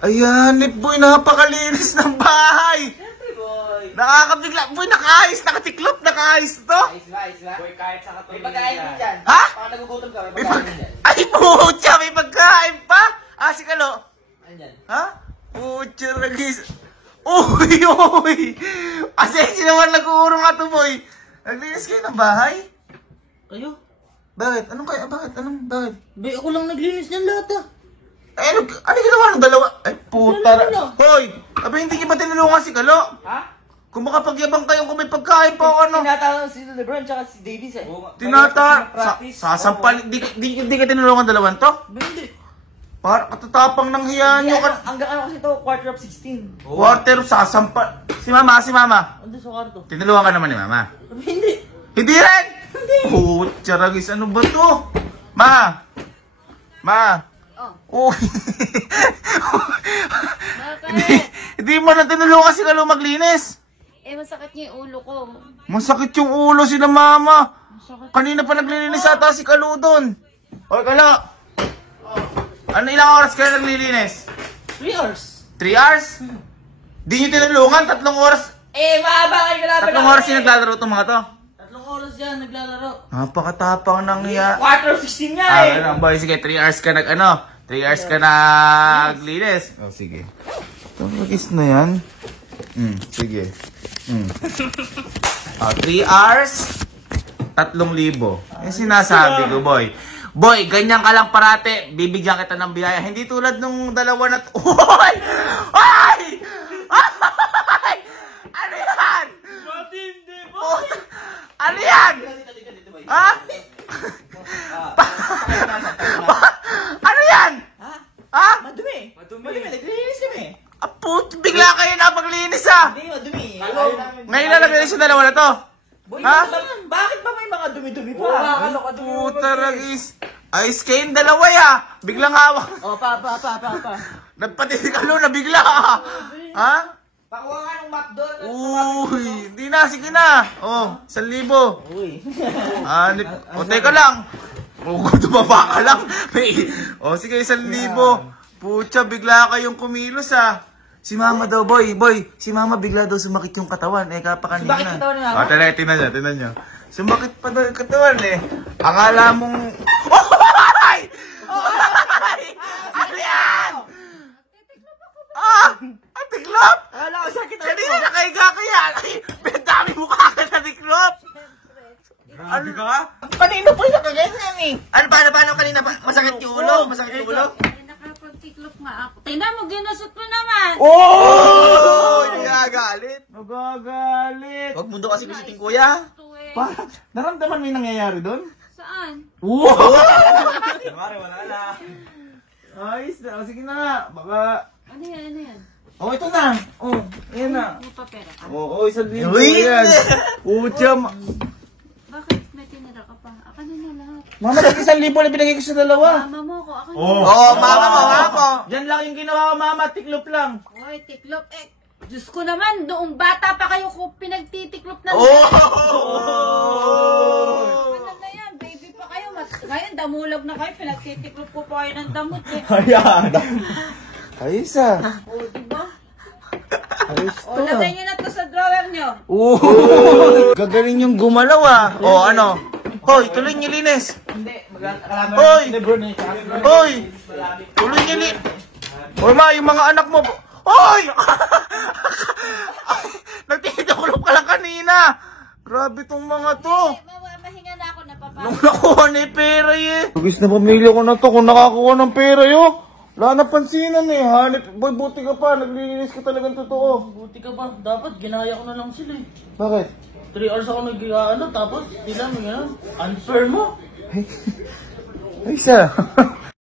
Ayan, boy, napakalinis ng bahay. Boy. Nakakabigla. Boy, nakaayos, nakatiklop, nakaayos to. Ayos ba? Boy, kahit sa May katulad pagkain din dyan. Ha? Baka nagugutom ka, may May pagkain din dyan. Ay, pucha, may pagkain pa. Ah, si Kalo. Andyan. Ha? Pucha, ragis. Uy, uy. Asensya naman nag-uurong nga to, boy. Naglinis kayo ng bahay? Kayo? Bakit? Anong kaya? Bakit? Bakit? Be, ako lang naglinis ng lahat ah. Ay, ano ginawa ng dalawa? Ay, puta. Ano? Hoy! Abi, hindi ka ba tinulungan si Kalo? Ha? Kung makapagyabang kayo kung may pagkain pa o ano. Tinatawag si Lebron tsaka si Davis eh. Sasampal. Di ka tinulungan dalawan to? Be, hindi. Para katatapang ng hiya nyo. Hanggang ano kasi ito, quarter of 16. Quarter, sasampal. Si Mama. Ando sa kwarto. Tinulungan ka naman ni Mama. Be, hindi. Hindi rin! Hindi! Putya, ragis. Ano ba to? Ma! Oh. Uy! Bakit? Hindi mo na tinulungan si Kalo maglinis. Eh, masakit niya yung ulo ko. Masakit yung ulo sila Mama. Masakit. Kanina pa naglilinis ata si Kalo doon. Oy, Kalo! Ano, ilang oras kayo naglilinis? 3 hours. 3 hours? Di nyo tinulungan? 3 oras? Eh, mahaba kayo kalaban 3 oras yung naglalaro itong mga to? 3 oras yan, naglalaro. Napakatapang ng hiya. Quarter of 16 nga eh. Ano, boy, sige, 3 hours ka 3 hours ka naglinis. Oh, sige. Tumagis na yan. Sige. 3 hours, 3,000. Yung sinasabi ko, boy. Boy, ganyan ka lang parate. Bibigyan kita ng biyaya. Hindi tulad nung dalawa na... Uy! Ay! Ay! Ano yan? Matindi Oh, ano yan? Ha? Ano yan? Ha? Madumi. Naglilinis kami. Put, bigla kayo na paglinis ha. Hindi, madumi. Ngayon na naglinis yung dalawa na to. Boy, Ha? bakit ba may mga dumi-dumi pa? Ano ka Puta, ragis. Ayos kayo yung dalawa ya. Biglang hawak. Oh, pa. Nagpatikalo na bigla. Ha? Pakuha nga ng map doon. Uy, hindi na, sige na. Oh, 1,000. Uy. O, teka lang. Tumaba ka lang. O, sige, 1,000. Pucha, bigla kayong kumilos ah. Si Mama daw, boy. Si Mama bigla daw sumakit yung katawan. Eh, kapakanina. Sumakit katawan ni Mama? O, tingnan nyo. Sumakit pa daw yung katawan eh. Akala mong... Ay! Ano yan? Ang tiklop! Wala ko sakit ako. Kanina nakahiga ka yan. Ay, dami mukha ka na tiklop. Grabe ka? Kanina po yung nakaganyan eh. Paano kanina pa? Masakit yung ulo? Eh, nakapag-tiklop nga ako. Tingnan mo, ginusot mo naman. Oh! Nagagalit. Huwag mo daw kasi gusitin kuya. Ito eh. Parang, naramdaman mo yung nangyayari doon? Saan? Wow! Wala na. Ayos na. Sige na. Baka... Ano yan? Oh, ito na. Oh, ayan na. May papera ka? Oo, 1,000. Ayan. Pucha. Bakit? May tinira ka pa. Ako na lahat. Mama, 1,000 na binigay ko sa dalawa. Mama mo ko. Ako na. Oo, mama mo. Yan lang yung ginawa ko, mama. Tiklop lang. Hoy, tiklop. Eh, Diyos ko naman, doong bata pa kayo ko pinagtitiklop ng Oh! Ano na yan? Baby pa kayo. Ngayon, damulag na kayo. Pinagtitiklop ko pa kayo ng damot eh. Ayan. Ayos ah. O, diba? Ayos O, lagay nyo na to sa drawer nyo. Gagaling yung gumalaw ah. O, ano? Hoy, tuloy niyo linis. Hindi, magkakalaban. Hoy! Lebron eh. Hoy! Tuloy niyo linis. Hoy, ma, yung mga anak mo. Hoy! Nagtitiklop ka lang kanina. Grabe tong mga to. Mahinga na ako, napapagod. Nung nakuha na yung pera eh. Pagis na pamilya ko na to kung nakakuha ng pera yo. Wala na pansinan eh. Hanip, boy, buti ka pa. Naglilinis ka talagang totoo. Buti ka ba? Dapat ginaya ko na lang sila eh. Bakit? 3 hours ako tapos sila mo gano'n. Unfair mo. Ay, siya.